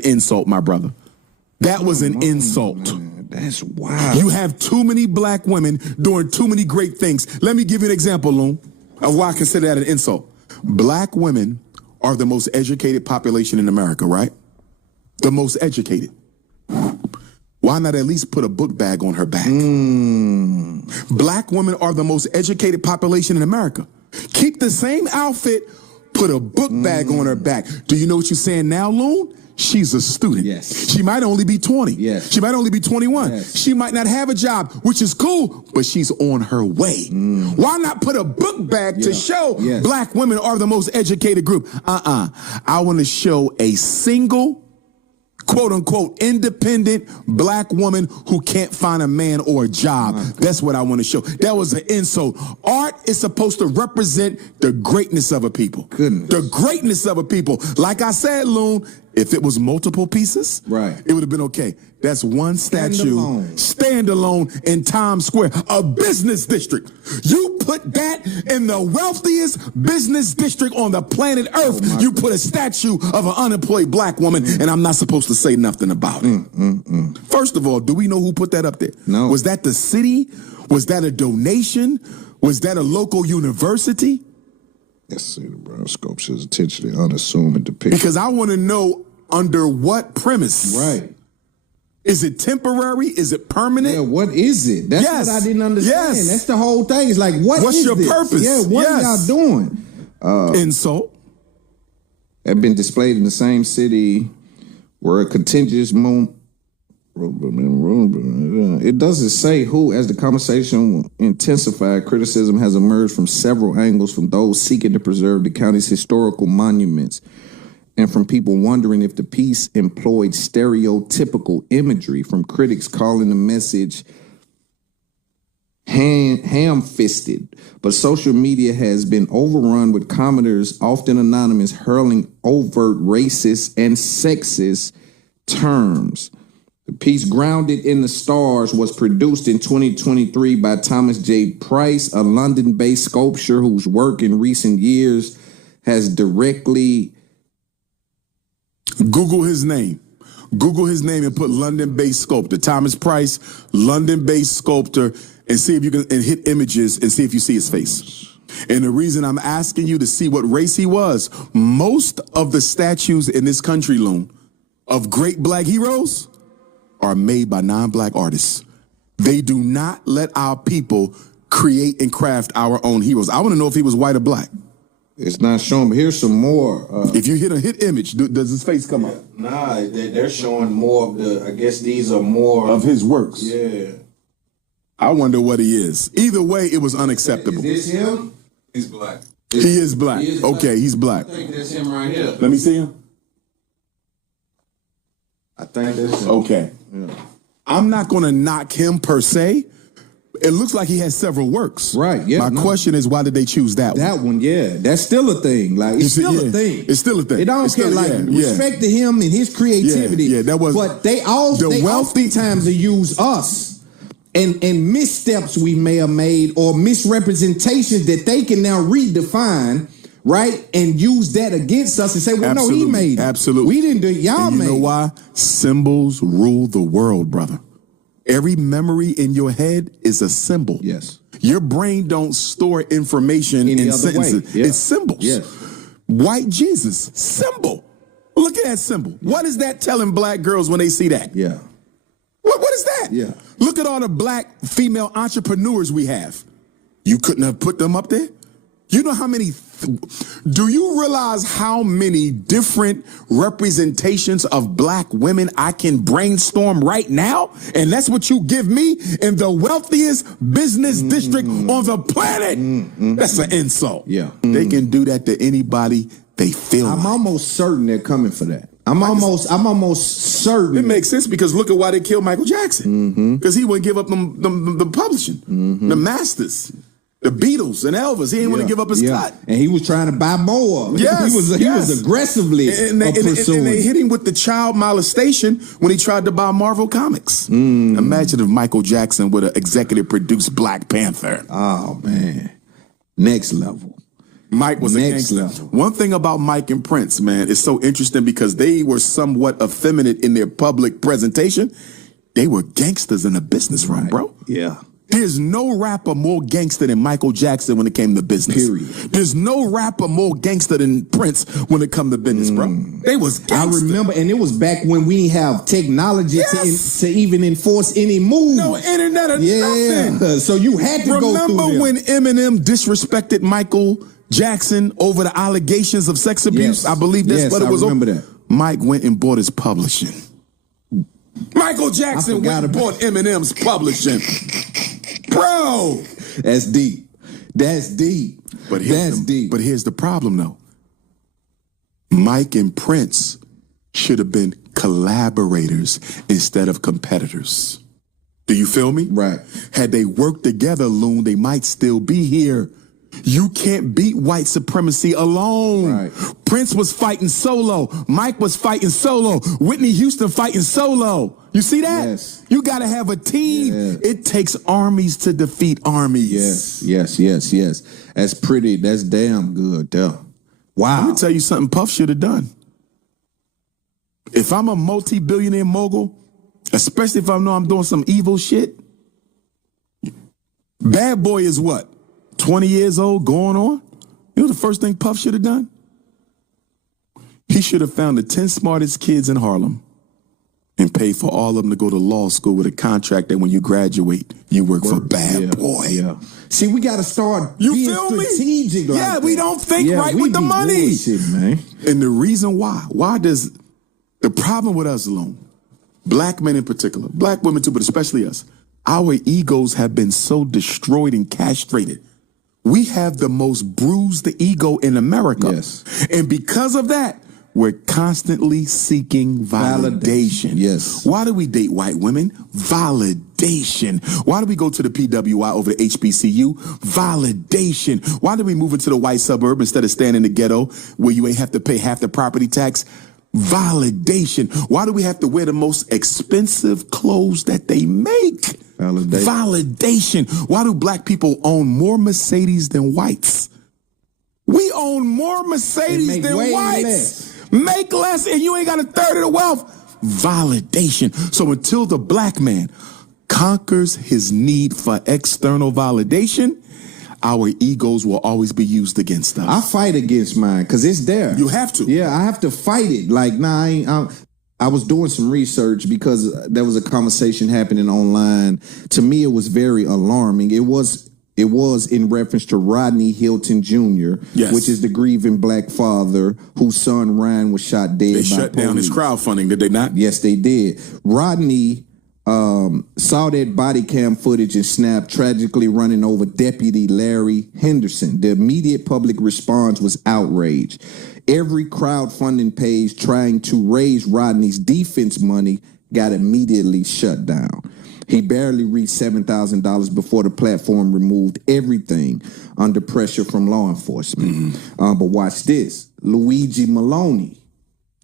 an insult, my brother. That was an insult. Man, that's wild. You have too many black women doing too many great things. Let me give you an example, Loon, of why I consider that an insult. Black women are the most educated population in America, right? The most educated. Why not at least put a book bag on her back? Black women are the most educated population in America. Keep the same outfit, put a book bag on her back. Do you know what you're saying now, Loon? She's a student. Yes. She might only be 20. Yes. She might only be 21. Yes. She might not have a job, which is cool, but she's on her way. Why not put a book bag to show black women are the most educated group? I want to show a single, quote unquote, independent black woman who can't find a man or a job. That's what I want to show. That was an insult. Art is supposed to represent the greatness of a people. Goodness. The greatness of a people. Like I said, Loon, if it was multiple pieces, it would have been okay. That's one statue, stand alone in Times Square, a business district. You put that in the wealthiest business district on the planet Earth. You put a statue of an unemployed black woman, and I'm not supposed to say nothing about it. First of all, do we know who put that up there? No. Was that the city? Was that a donation? Was that a local university? Yes, bro. Sculpture's intentionally unassuming depiction. Because I want to know under what premise. Right. Is it temporary? Is it permanent? Yeah, what is it? That's what I didn't understand. That's the whole thing. It's like, what's your purpose? Yeah, what are y'all doing? Insult. Have been displayed in the same city where a contentious it doesn't say who. As the conversation intensified, criticism has emerged from several angles, from those seeking to preserve the county's historical monuments and from people wondering if the piece employed stereotypical imagery, from critics calling the message ham-fisted. But social media has been overrun with commenters, often anonymous, hurling overt racist and sexist terms. The piece, Grounded in the Stars, was produced in 2023 by Thomas J. Price, a London-based sculptor whose work in recent years has directly... Google his name. Google his name and put London-based sculptor. Thomas Price, London-based sculptor, and see if you can hit images and see if you see his face. And the reason I'm asking you to see what race he was, most of the statues in this country, Loon, of great black heroes are made by non-black artists. They do not let our people create and craft our own heroes. I want to know if he was white or black. It's not showing, but here's some more. If you hit a hit image, does his face come up? Nah, they're showing more of the, I guess these are more of his works. Yeah. I wonder what he is. Either way, it was unacceptable. Is this him? He's black. He is black. Okay, he's black. I think that's him right here. Let me see him. I think that's him. Okay. Yeah. I'm not going to knock him per se. It looks like he has several works. Right, yeah. My question is, why did they choose that one? That one, yeah. That's still a thing. Like, it's still a thing. It's still a thing. They don't care, like, respect to him and his creativity. Yeah, that was... But they oftentimes use us and missteps we may have made or misrepresentations that they can now redefine, right? And use that against us and say, well, no, he made it. Absolutely. We didn't do it. Y'all made it. You know why? Symbols rule the world, brother. Every memory in your head is a symbol. Yes. Your brain don't store information in sentences. Yeah. It's symbols. Yes. White Jesus, symbol. Look at that symbol. What is that telling black girls when they see that? Yeah. What is that? Yeah. Look at all the black female entrepreneurs we have. You couldn't have put them up there? You know how many... Do you realize how many different representations of black women I can brainstorm right now? And that's what you give me in the wealthiest business district on the planet? That's an insult. Yeah. They can do that to anybody they feel I'm almost certain they're coming for that. I'm almost certain. It makes sense because look at why they killed Michael Jackson. Because he wouldn't give up the publishing, the masters. The Beatles and Elvis, he didn't want to give up his cut. And he was trying to buy more. Yes, he was aggressively pursuing. And they hit him with the child molestation when he tried to buy Marvel Comics. Imagine if Michael Jackson would have executive produced Black Panther. Oh, man. Next level. Mike was a Next gangster. level. One thing about Mike and Prince, man, is so interesting because they were somewhat effeminate in their public presentation. They were gangsters in the business room, bro. Yeah. There's no rapper more gangster than Michael Jackson when it came to business. Period. There's no rapper more gangster than Prince when it come to business, bro. They was gangster. I remember, and it was back when we didn't have technology to even enforce any moves. No internet or nothing. So you had to go through them. Remember when Eminem disrespected Michael Jackson over the allegations of sex abuse? Yes. I believe that's what it was. I remember that. Mike went and bought his publishing. Michael Jackson went and bought Eminem's publishing. Bro. That's deep. That's deep. But here's the problem, though. Mike and Prince should have been collaborators instead of competitors. Do you feel me? Right. Had they worked together, Loon, they might still be here. You can't beat white supremacy alone. Right. Prince was fighting solo. Mike was fighting solo. Whitney Houston fighting solo. You see that? Yes. You got to have a team. Yes. It takes armies to defeat armies. Yes. That's damn good, though. Wow. Let me tell you something Puff should have done. If I'm a multi-billionaire mogul, especially if I know I'm doing some evil shit, Bad Boy is what? 20 years old, going on? You know the first thing Puff should have done? He should have found the 10 smartest kids in Harlem and paid for all of them to go to law school with a contract that when you graduate, you work for Bad Boy. Yeah. See, we got to start being strategic. Like that. We don't think right with the money. Bullshit, man. And the reason why does the problem with us alone, black men in particular, black women too, but especially us, our egos have been so destroyed and castrated. We have the most bruised ego in America. Yes. And because of that, we're constantly seeking validation. Yes. Why do we date white women? Validation. Why do we go to the PWI over the HBCU? Validation. Why do we move into the white suburb instead of staying in the ghetto where you ain't have to pay half the property tax? Validation. Why do we have to wear the most expensive clothes that they make? Validation. Why do black people own more Mercedes than whites? We own more Mercedes than whites. Make less and you ain't got a third of the wealth. Validation. So until the black man conquers his need for external validation, our egos will always be used against us. I fight against mine because it's there. You have to. Yeah, I have to fight it. Like, I was doing some research because there was a conversation happening online. To me, it was very alarming. It was in reference to Rodney Hilton Jr., yes, which is the grieving black father whose son Ryan was shot dead. They shut down his crowdfunding, did they not? Yes, they did. Rodney saw that body cam footage and snapped, tragically running over Deputy Larry Henderson. The immediate public response was outrage. Every crowdfunding page trying to raise Rodney's defense money got immediately shut down. He barely reached $7,000 before the platform removed everything under pressure from law enforcement. But watch this. Luigi Maloney,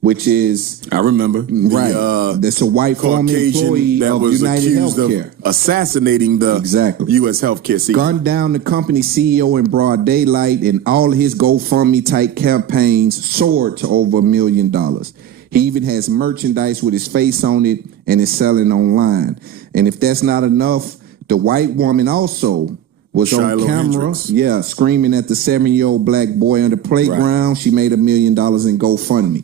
which is... I remember. That's a white former employee that of was United accused Healthcare. of assassinating the U.S. healthcare CEO. Gunned down the company CEO in broad daylight, and all his GoFundMe-type campaigns soared to over $1 million. He even has merchandise with his face on it and is selling online. And if that's not enough, the white woman also was Shiloh on camera, Hendricks. screaming at the 7-year-old black boy on the playground. Right. She made $1 million in GoFundMe.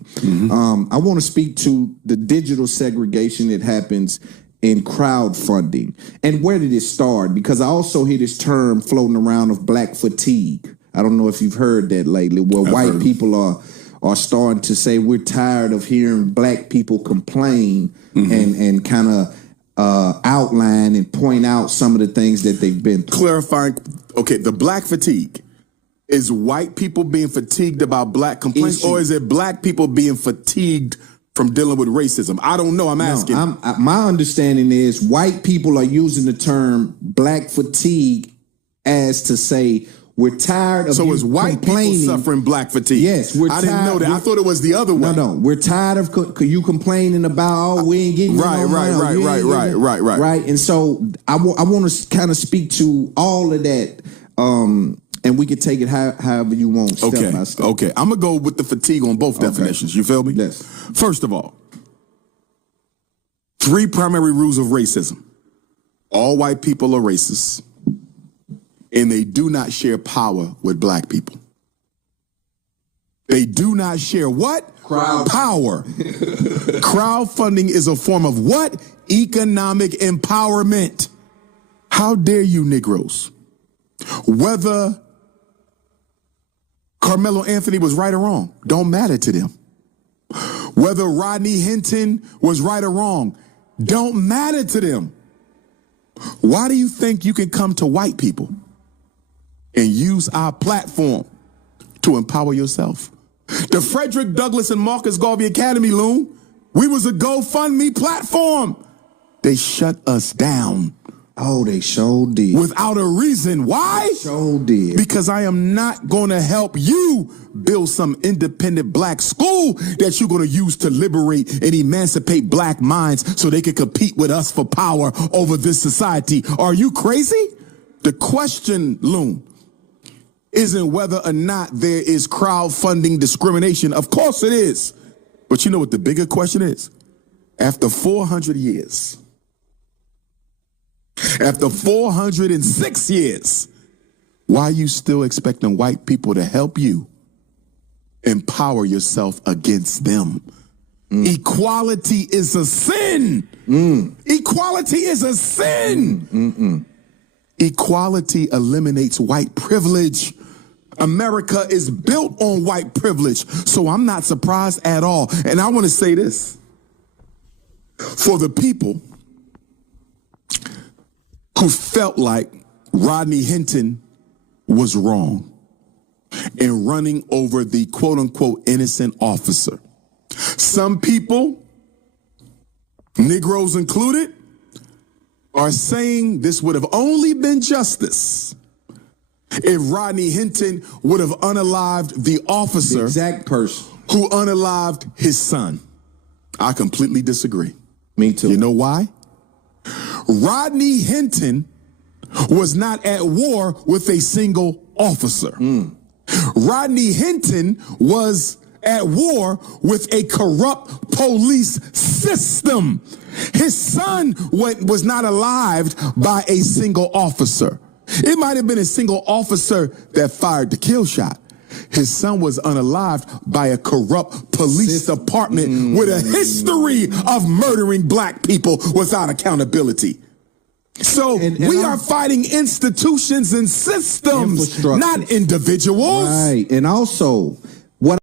I want to speak to the digital segregation that happens in crowdfunding. And where did it start? Because I also hear this term floating around of black fatigue. I don't know if you've heard that lately, where white people are starting to say we're tired of hearing black people complain and kind of outline and point out some of the things that they've been through. Clarifying, okay, the black fatigue. Is white people being fatigued about black complaints, or is it black people being fatigued from dealing with racism? I don't know. I'm asking. My understanding is white people are using the term black fatigue as to say, we're tired of so is white people suffering black fatigue? Yes, we're tired. I didn't know that. I thought it was the other way. No, we're tired of you complaining about we ain't getting right. And so I want to kind of speak to all of that And we could take it however you want, step by step. Okay, I'm going to go with the fatigue on both definitions. You feel me? Yes. First of all, 3 primary rules of racism. All white people are racist, and they do not share power with black people. They do not share what? Power. Crowdfunding is a form of what? Economic empowerment. How dare you, Negroes? Whether Carmelo Anthony was right or wrong, don't matter to them. Whether Rodney Hinton was right or wrong, don't matter to them. Why do you think you can come to white people and use our platform to empower yourself? The Frederick Douglass and Marcus Garvey Academy, Loon, we was a GoFundMe platform. They shut us down. Oh, they sure did. Without a reason. Why? Sure did. Because I am not going to help you build some independent black school that you're going to use to liberate and emancipate black minds so they can compete with us for power over this society. Are you crazy? The question, Loon, isn't whether or not there is crowdfunding discrimination. Of course it is. But you know what the bigger question is? After 400 years, after 406 years, why are you still expecting white people to help you empower yourself against them? Equality is a sin. Equality is a sin. Equality eliminates white privilege. America is built on white privilege, so I'm not surprised at all. And I want to say this. For the people who felt like Rodney Hinton was wrong in running over the quote-unquote innocent officer. Some people, Negroes included, are saying this would have only been justice if Rodney Hinton would have unalived the officer, the exact person who unalived his son. I completely disagree. Me too. You know why? Rodney Hinton was not at war with a single officer. Rodney Hinton was at war with a corrupt police system. His son was not alived by a single officer. It might have been a single officer that fired the kill shot. His son was unalived by a corrupt police department with a history of murdering black people without accountability. So we are fighting institutions and systems, not individuals. Right. And also,